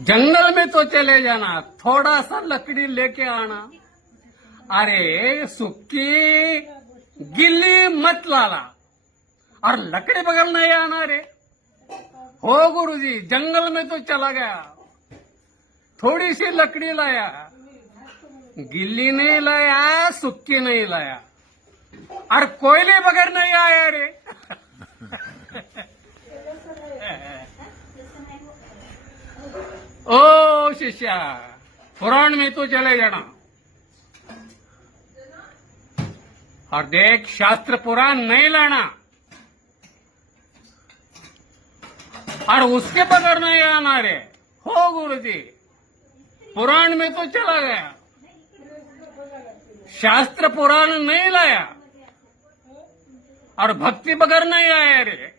जंगल में तो चले जाना, थोड़ा सा लकड़ी लेके आना। अरे सुक्की गिल्ली मत लाना, और लकड़ी बगल नहीं आना रे। हो गुरुजी, जंगल में तो चला गया, थोड़ी सी लकड़ी लाया, गिल्ली नहीं लाया, सुक्की नहीं लाया, और कोयले बगैर नहीं आया रे। ओ शिष्या, पुराण में तो चले जाना, और देख शास्त्र पुराण नहीं लाना, और उसके बगैर नहीं आना रे। हो गुरुजी, पुराण में तो चला गया, शास्त्र पुराण नहीं लाया, और भक्ति बगैर नहीं आया रे।